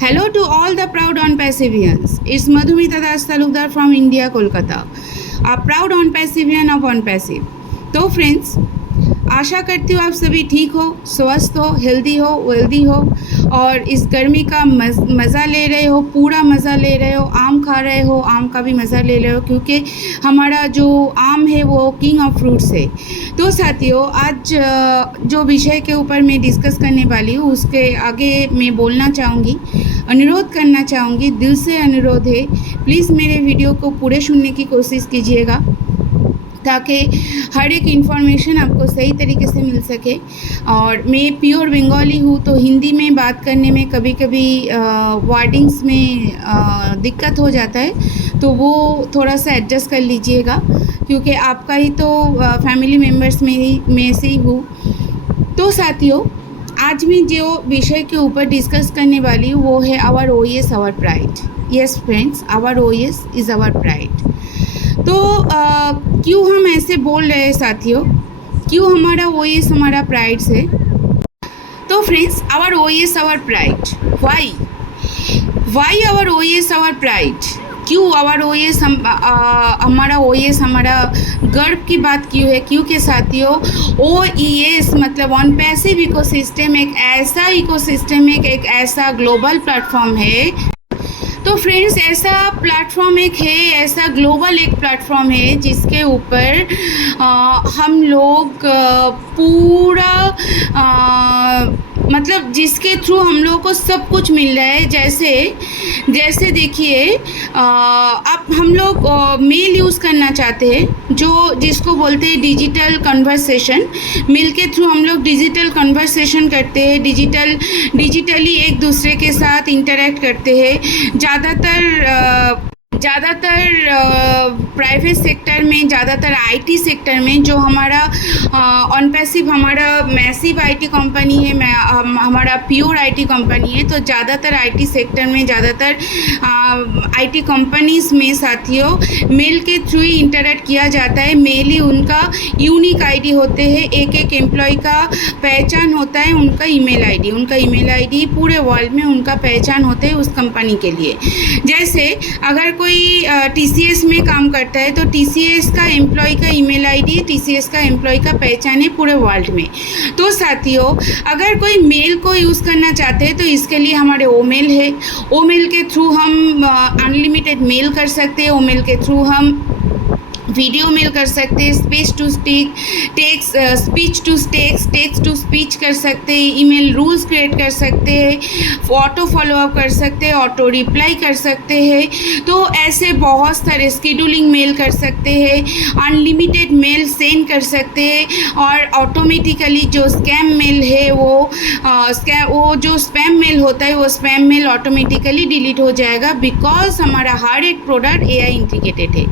Hello to all the proud on-Passivians. It's Madhumita Das Talukdar from India, Kolkata. A proud on-Passivian of on-Passive. तो friends, आशा करती हूँ आप सभी ठीक हो, स्वस्थ हो, हेल्दी हो, वेल्दी हो और इस गर्मी का मज़ा ले रहे हो, पूरा मज़ा ले रहे हो। आम खा रहे हो, आम का भी मज़ा ले रहे हो क्योंकि हमारा जो आम है वो किंग ऑफ फ्रूट्स है। तो साथियों, आज जो विषय के ऊपर मैं डिस्कस करने वाली हूँ उसके आगे मैं बोलना चाहूँगी, अनुरोध करना चाहूँगी, दिल से अनुरोध है, प्लीज़ मेरे वीडियो को पूरे सुनने की कोशिश कीजिएगा ताकि हर एक इन्फॉर्मेशन आपको सही तरीके से मिल सके। और मैं प्योर बंगाली हूँ तो हिंदी में बात करने में कभी कभी वर्डिंग्स में दिक्कत हो जाता है, तो वो थोड़ा सा एडजस्ट कर लीजिएगा क्योंकि आपका ही तो फैमिली मेम्बर्स में से ही हूँ। तो साथियों, आज मैं जो विषय के ऊपर डिस्कस करने वाली हूँ वो है our OS our pride. Yes friends, our OS is our pride. तो क्यों हम ऐसे बोल रहे हैं साथियों, क्यों हमारा ओएस हमारा प्राइड है? तो friends, our OS our pride, why our OS our pride? क्यों आवर ओएस हमारा ओएस हमारा गर्व की बात क्यों है? क्योंकि साथियों, ओईएस मतलब ऑन पैसिव इकोसिस्टम एक ऐसा इकोसिस्टम है, एक ऐसा ग्लोबल प्लेटफॉर्म है। तो फ्रेंड्स, ऐसा प्लेटफॉर्म एक है, ऐसा ग्लोबल एक प्लेटफॉर्म है जिसके ऊपर हम लोग पूरा मतलब जिसके थ्रू हम लोगों को सब कुछ मिल रहा है। जैसे देखिए, अब हम लोग मेल यूज़ करना चाहते हैं, जिसको बोलते हैं डिजिटल कन्वर्सेशन। मेल के थ्रू हम लोग डिजिटल कन्वर्सेशन करते हैं, डिजिटली एक दूसरे के साथ इंटरेक्ट करते हैं। ज़्यादातर प्राइवेट सेक्टर में, ज़्यादातर आईटी सेक्टर में जो हमारा ऑन पैसिव हमारा मैसिव आईटी कंपनी है, हमारा प्योर आईटी कंपनी है। तो ज़्यादातर आईटी सेक्टर में, ज़्यादातर आईटी कंपनीज़ में साथियों मेल के थ्रू ही इंटरेक्ट किया जाता है। मेल ही उनका यूनिक आईडी होते हैं, एक एम्प्लॉय का पहचान होता है उनका ईमेल आईडी पूरे वर्ल्ड में उनका पहचान होता है उस कंपनी के लिए। जैसे अगर कोई टीसीएस में काम करता है तो टीसीएस का एम्प्लॉय का ईमेल आईडी, टीसीएस का एम्प्लॉय का पहचान है पूरे वर्ल्ड में। तो साथियों, अगर कोई मेल को यूज़ करना चाहते हैं तो इसके लिए हमारे ओमेल है। ओमेल के थ्रू हम अनलिमिटेड मेल कर सकते हैं। ओमेल के थ्रू हम वीडियो मेल कर सकते हैं, speech to text to speech कर सकते हैं, ईमेल रूल्स क्रिएट कर सकते हैं, ऑटो फॉलोअप कर सकते हैं, ऑटो रिप्लाई कर सकते हैं। तो ऐसे बहुत सारे स्केड्यूलिंग मेल कर सकते हैं, अनलिमिटेड मेल सेंड कर सकते हैं। और ऑटोमेटिकली जो स्कैम मेल है वो जो स्पैम मेल होता है वो स्पैम मेल ऑटोमेटिकली डिलीट हो जाएगा, बिकॉज हमारा हर एक प्रोडक्ट एआई इंटीग्रेटेड है।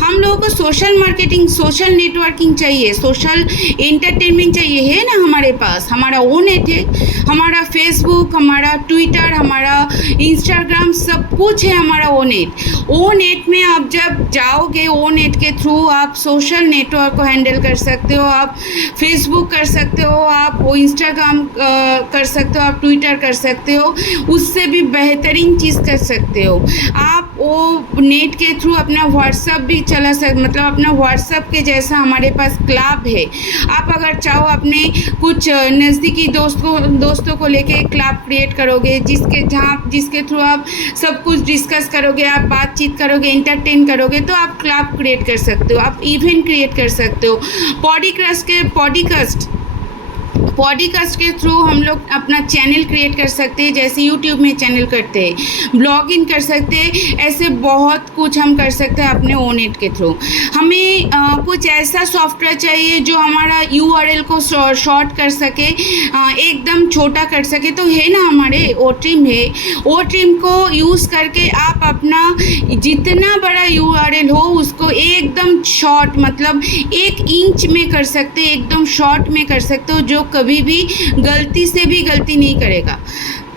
हम लोगों को सोशल मार्केटिंग, सोशल नेटवर्किंग चाहिए, सोशल एंटरटेनमेंट चाहिए, है ना हमारे पास। हमारा ओ नेट है, हमारा फेसबुक, हमारा ट्विटर, हमारा इंस्टाग्राम, सब कुछ है हमारा ओ नेट में आप जब जाओगे, ओ नेट के थ्रू आप सोशल नेटवर्क को हैंडल कर सकते हो। आप फेसबुक कर सकते हो, आप वो इंस्टाग्राम कर सकते हो, आप ट्विटर कर सकते हो, उससे भी बेहतरीन चीज़ कर सकते हो। आप वो नेट के थ्रू अपना व्हाट्सअप भी चला सकते, मतलब अपना व्हाट्सअप के जैसा हमारे पास क्लब है। आप अगर चाहो अपने कुछ नज़दीकी दोस्तों को लेके क्लब क्रिएट करोगे, जिसके थ्रू आप सब कुछ डिस्कस करोगे, आप बातचीत करोगे, एंटरटेन करोगे, तो आप क्लब क्रिएट कर सकते हो, आप इवेंट क्रिएट कर सकते हो। पॉडकास्ट के थ्रू हम लोग अपना चैनल क्रिएट कर सकते हैं, जैसे यूट्यूब में चैनल करते हैं, ब्लॉग इन कर सकते हैं, ऐसे बहुत कुछ हम कर सकते हैं अपने ओनेट के थ्रू। हमें कुछ ऐसा सॉफ्टवेयर चाहिए जो हमारा यूआरएल को शॉर्ट कर सके, एकदम छोटा कर सके, तो है ना हमारे ओट्रिम है। ओट्रिम को यूज़ करके आप अपना जितना बड़ा यूआरएल हो उसको एकदम शॉर्ट, मतलब 1 इंच में कर सकते हैं, एकदम शॉर्ट में कर सकते हो, जो कभी भी गलती से भी गलती नहीं करेगा।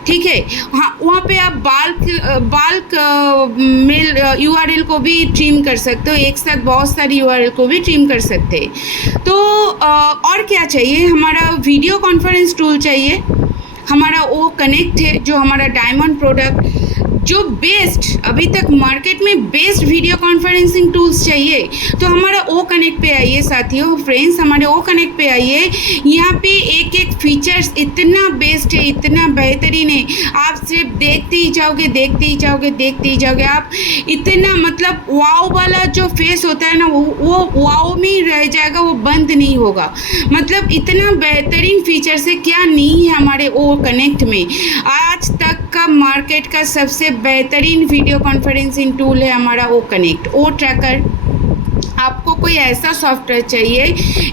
ठीक है, हाँ, वहाँ पे आप बाल्क मेल यूआरएल को भी ट्रिम कर सकते हो, एक साथ बहुत सारी यूआरएल को भी ट्रिम कर सकते हैं। तो और क्या चाहिए, हमारा वीडियो कॉन्फ्रेंस टूल चाहिए, हमारा वो कनेक्ट है, जो हमारा डायमंड प्रोडक्ट, जो बेस्ट अभी तक मार्केट में बेस्ट वीडियो कॉन्फ्रेंसिंग टूल्स चाहिए तो हमारा ओ कनेक्ट पे आइए साथियों, फ्रेंड्स हमारे ओ कनेक्ट पे आइए। यहाँ पे एक एक फीचर्स इतना बेस्ट है, इतना बेहतरीन है, आप सिर्फ देखते ही जाओगे, देखते ही जाओगे, देखते ही जाओगे। आप इतना मतलब वाओ वाला जो फेस होता है ना, वो वाओ में ही रह जाएगा, वो बंद नहीं होगा। मतलब इतना बेहतरीन फीचर्स है, क्या नहीं है हमारे ओ कनेक्ट में। आज तक का मार्केट का सबसे बेहतरीन वीडियो कॉन्फ्रेंसिंग टूल है हमारा ओ कनेक्ट, ओ ट्रैकर। आपको कोई ऐसा सॉफ्टवेयर चाहिए,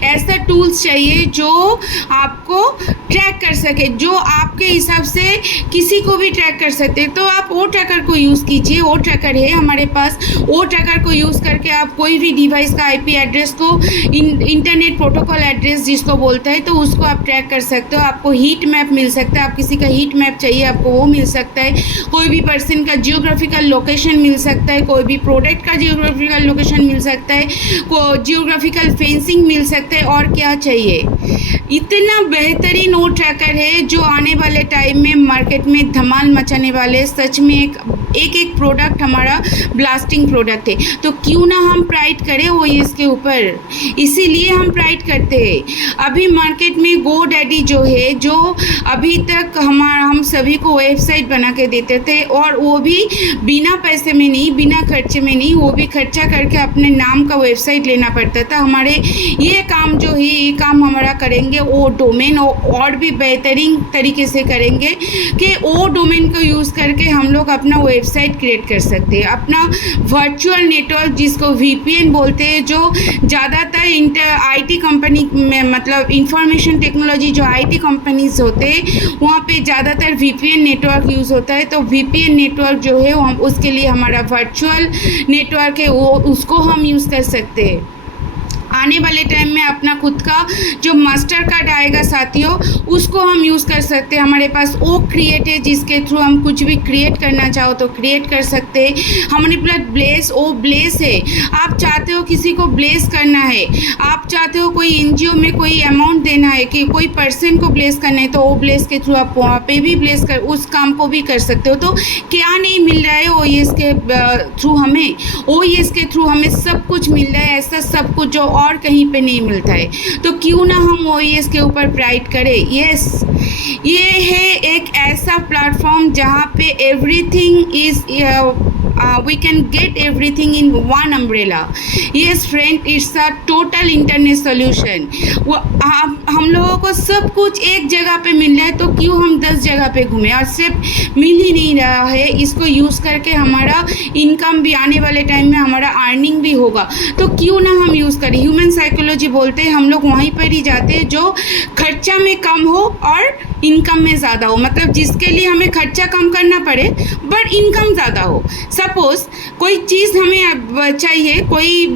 ऐसा टूल्स चाहिए जो आपको ट्रैक कर सके, जो आपके हिसाब से किसी को भी ट्रैक कर सकते, तो आप ओ ट्रैकर को यूज़ कीजिए। ओ ट्रैकर है हमारे पास। ओ ट्रैकर को यूज़ करके आप कोई भी डिवाइस का आईपी एड्रेस को, इंटरनेट प्रोटोकॉल एड्रेस जिसको बोलते हैं, तो उसको आप ट्रैक कर सकते हो। आपको हीट मैप मिल सकता है, आप किसी का हीट मैप चाहिए आपको वो मिल सकता है। कोई भी पर्सन का जियोग्राफिकल लोकेशन मिल सकता है, कोई भी प्रोडक्ट का जियोग्राफिकल लोकेशन मिल सकता है, को जियोग्राफिकल फेंसिंग मिल सकता है। और क्या चाहिए, इतना बेहतरीन वो ट्रैकर है जो आने वाले टाइम में मार्केट में धमाल मचाने वाले। सच में एक प्रोडक्ट हमारा ब्लास्टिंग प्रोडक्ट है, तो क्यों ना हम प्राइड करें वो इसके ऊपर, इसीलिए हम प्राइड करते हैं। अभी मार्केट में गो डैडी जो है, जो अभी तक हम सभी को वेबसाइट बना के देते थे, और वो भी बिना पैसे में नहीं, बिना खर्चे में नहीं, वो भी खर्चा करके अपने नाम का वेबसाइट लेना पड़ता था। हमारे ये काम जो है, ये काम हमारा करेंगे वो डोमेन और भी बेहतरीन तरीके से करेंगे कि वो डोमेन को यूज़ करके हम लोग अपना वेबसाइट क्रिएट कर सकते हैं, अपना वर्चुअल नेटवर्क जिसको वीपीएन बोलते हैं, जो ज़्यादातर आईटी कंपनी में, मतलब इंफॉर्मेशन टेक्नोलॉजी जो आईटी कंपनीज होते हैं वहाँ पे ज़्यादातर वीपीएन नेटवर्क यूज़ होता है। तो वीपीएन नेटवर्क जो है हम उसके लिए हमारा वर्चुअल नेटवर्क है, वो उसको हम यूज़ कर सकते हैं। आने वाले टाइम में अपना खुद का जो मास्टर कार्ड आएगा साथियों, उसको हम यूज़ कर सकते हैं। हमारे पास वो क्रिएट है जिसके थ्रू हम कुछ भी क्रिएट करना चाहो तो क्रिएट कर सकते हैं। हमारे पास ब्लेस, वो ब्लेस है, आप चाहते हो किसी को ब्लेस करना है, आप चाहते हो कोई एनजीओ में कोई अमाउंट देना है, कि कोई पर्सन को ब्लेस करना है, तो वो ब्लेस के थ्रू आप वहाँ पे भी ब्लेस कर, उस काम को भी कर सकते हो। तो क्या नहीं मिल रहा है ओएस के थ्रू हमें, ओएस के थ्रू हमें सब कुछ मिल रहा है, ऐसा सब कुछ जो और कहीं पे नहीं मिलता है। तो क्यों ना हम ओएस के ऊपर प्राइड करें। यस, ये है एक ऐसा प्लेटफॉर्म जहाँ पे everything is we can get everything in one umbrella. Yes friend, it's a total internet solution. हम लोगों को सब कुछ एक जगह पे मिल रहा है, तो क्यों हम 10 जगह पे घूमें। और सिर्फ मिल ही नहीं रहा है, इसको यूज़ करके हमारा इनकम भी आने वाले टाइम में हमारा अर्निंग भी होगा, तो क्यों ना हम यूज़ करें। ह्यूमन साइकोलॉजी बोलते हैं, हम लोग वहीं पर ही जाते हैं जो खर्चा में कम हो और इनकम में ज़्यादा हो। मतलब जिसके लिए हमें खर्चा कम करना पड़े बट इनकम ज़्यादा हो। सपोज़ कोई चीज़ हमें चाहिए, कोई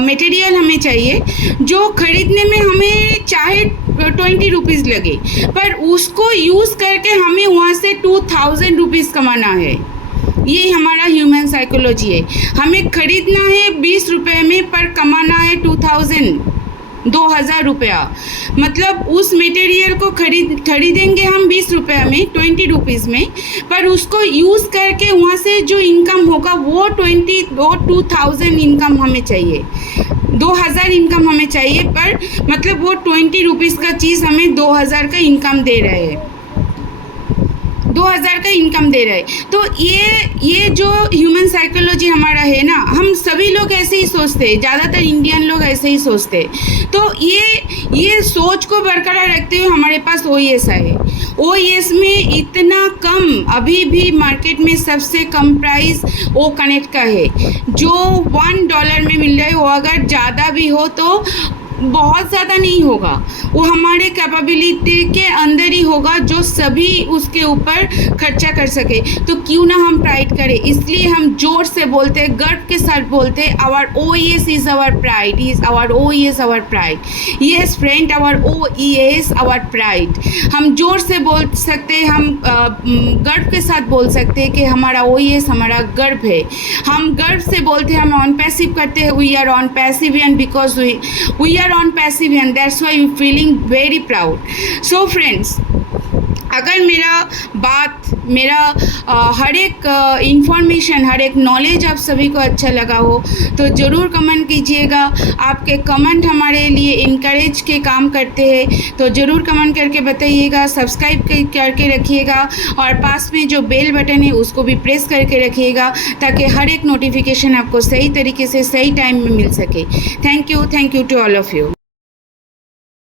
मटेरियल हमें चाहिए जो ख़रीदने में हमें चाहे 20 रुपीज़ लगे, पर उसको यूज़ करके हमें वहाँ से 2000 रुपीज़ कमाना है। ये हमारा ह्यूमन साइकोलॉजी है। हमें ख़रीदना है 20 रुपये में, पर कमाना है 2000 रुपया। मतलब उस मटेरियल को खरीदेंगे हम 20 रुपये में, 20 रुपीज़ में, पर उसको यूज़ करके वहाँ से जो इनकम होगा वो 2000 इनकम हमें चाहिए, 2000 इनकम हमें चाहिए, पर मतलब वो 20 रुपीज़ का चीज़ हमें 2000 का इनकम दे रहे हैं, 2000 का इनकम दे रहे हैं। तो ये जो ह्यूमन साइकोलॉजी हमारा है ना, हम सभी लोग ऐसे ही सोचते हैं, ज़्यादातर इंडियन लोग ऐसे ही सोचते हैं। तो ये सोच को बरकरार रखते हुए हमारे पास ओएस है। ओएस में इतना कम, अभी भी मार्केट में सबसे कम प्राइस ओ कनेक्ट का है, जो $1 में मिल रहा है। वो अगर ज़्यादा भी हो तो बहुत ज़्यादा नहीं होगा, वो हमारे कैपेबिलिटी के अंदर ही होगा, जो सभी उसके ऊपर खर्चा कर सके। तो क्यों ना हम प्राइड करें। इसलिए हम जोर से बोलते हैं, गर्व के साथ बोलते हैं, our OS is our pride, is our OS our pride. Yes friend, our OS our pride. हम जोर से बोल सकते हैं, हम गर्व के साथ बोल सकते हैं कि हमारा ओएस हमारा गर्व है। हम गर्व से बोलते हैं, हम ऑन पैसिव करते हैं, we are on Passivian because we are on Passivian, that's why I'm feeling very proud. So friends, अगर मेरा बात मेरा हर एक इन्फॉर्मेशन हर एक नॉलेज आप सभी को अच्छा लगा हो तो ज़रूर कमेंट कीजिएगा। आपके कमेंट हमारे लिए इनकरेज के काम करते हैं, तो ज़रूर कमेंट करके बताइएगा। सब्सक्राइब करके रखिएगा और पास में जो बेल बटन है उसको भी प्रेस करके रखिएगा ताकि हर एक नोटिफिकेशन आपको सही तरीके से सही टाइम में मिल सके। Thank you to all of you.